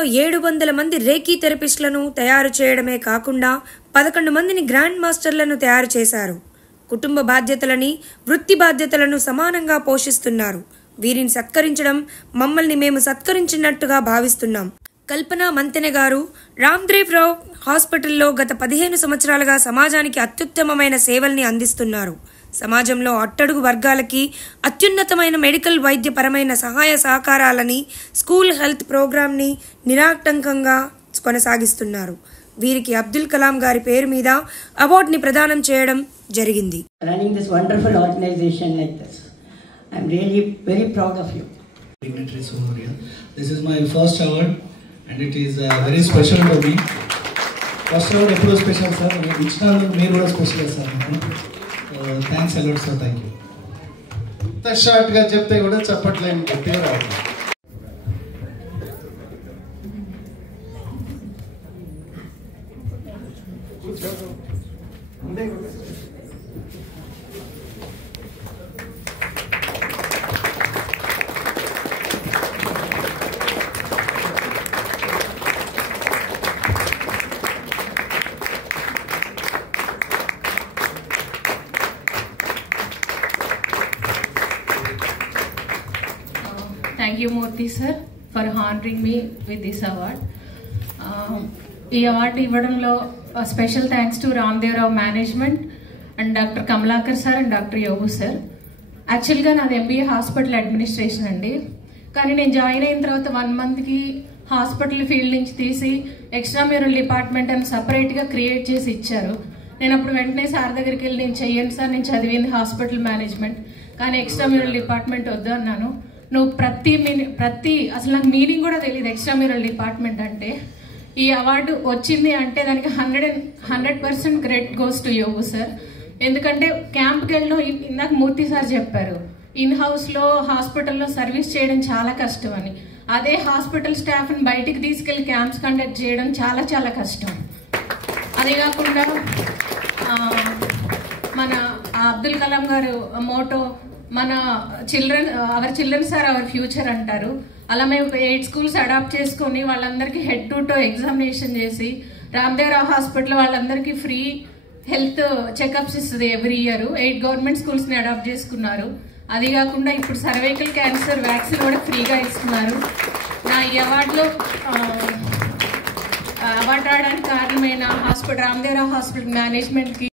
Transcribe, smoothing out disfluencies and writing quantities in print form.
రాష్ట్రంలో 700 మంది రేకీ థెరపిస్టులను తయారు చేయడమే కాకుండా 11 మందిని గ్రాండ్ మాస్టర్లను తయారు చేశారు. కుటుంబ బాధ్యతలని, వృత్తి బాధ్యతలను సమానంగా పోషిస్తున్నారు. వీరిని సత్కరించడం మమ్మల్ని మేము సత్కరించినట్టుగా భావిస్తున్నాం. కల్పన మంతెన గారు రామ్దేవ్ రావు హాస్పిటల్లో గత 15 సంవత్సరాలుగా సమాజానికి అత్యుత్తమమైన సేవల్ని అందిస్తున్నారు. సమాజంలో అట్టడుగు వర్గాలకి అత్యున్నతమైన మెడికల్ వైద్యపరమైన సహాయ సహకారాలని, స్కూల్ హెల్త్ ప్రోగ్రామ్ని నిరాటంకంగా కొనసాగిస్తున్నారు. వీరికి అబ్దుల్ కలాం గారి పేరు మీద అవార్డుని ప్రదానం చేయడం జరిగింది. Running this wonderful organization like this, I'm really very proud of you. Dignitaries over here. This is my first award and it is very special to me. First award epudu special sir. Ichina meer kuda special sir. Thanks a lot sir. Thank you. ఇంత short గా చెప్తే కూడా చెప్పట్లేని గట్టిగా రావాలి. Thank you, Murthy sir, for honoring me with this award. ఈ award ఇవ్వడంలో special thanks to Ramdev Rao management and doctor Kamalakar sir and doctor యోగు sir. యాక్చువల్గా నాది MBA హాస్పిటల్ అడ్మినిస్ట్రేషన్ అండి. కానీ నేను జాయిన్ అయిన తర్వాత 1 మంత్కి హాస్పిటల్ ఫీల్డ్ నుంచి తీసి ఎక్స్ట్రా మ్యూరల్ డిపార్ట్మెంట్ అని సపరేట్గా క్రియేట్ చేసి ఇచ్చారు. నేను అప్పుడు వెంటనే సార్ దగ్గరికి వెళ్ళి నేను చెయ్యను సార్, నేను చదివింది హాస్పిటల్ మేనేజ్మెంట్, కానీ ఎక్స్ట్రా మ్యూరల్ డిపార్ట్మెంట్ వద్దు అన్నాను. నువ్వు ప్రతి అసలు నాకు మీనింగ్ కూడా తెలియదు ఎక్స్ట్రా మ్యూరల్ డిపార్ట్మెంట్ అంటే. ఈ అవార్డు వచ్చింది అంటే దానికి 100% క్రెడిట్ గోస్ టు యోగు సార్. ఎందుకంటే క్యాంప్కి వెళ్ళడం ఇందాక మూర్తి సార్ చెప్పారు, ఇన్ హౌస్లో హాస్పిటల్లో సర్వీస్ చేయడం చాలా కష్టం అని. అదే హాస్పిటల్ స్టాఫ్ని బయటికి తీసుకెళ్లి క్యాంప్స్ కండక్ట్ చేయడం చాలా చాలా కష్టం. అదే కాకుండా మన అబ్దుల్ కలాం గారు మోటో మన our childrens are our future అంటారు. అలా మేము 8 స్కూల్స్ అడాప్ట్ చేసుకొని వాళ్ళందరికీ హెడ్ టు టో ఎగ్జామినేషన్ చేసి రామ్దేవ్ రావు హాస్పిటల్ వాళ్ళందరికీ ఫ్రీ హెల్త్ చెకప్స్ ఇస్తుంది ఎవ్రీ ఇయర్. 8 గవర్నమెంట్ స్కూల్స్ని అడాప్ట్ చేసుకున్నారు. అది కాకుండా ఇప్పుడు సర్వైకల్ క్యాన్సర్ వ్యాక్సిన్ కూడా ఫ్రీగా ఇస్తున్నారు. నా ఈ అవార్డులో అవార్డు రావడానికి కారణమైన రామ్దేవ్ రావు హాస్పిటల్ మేనేజ్మెంట్కి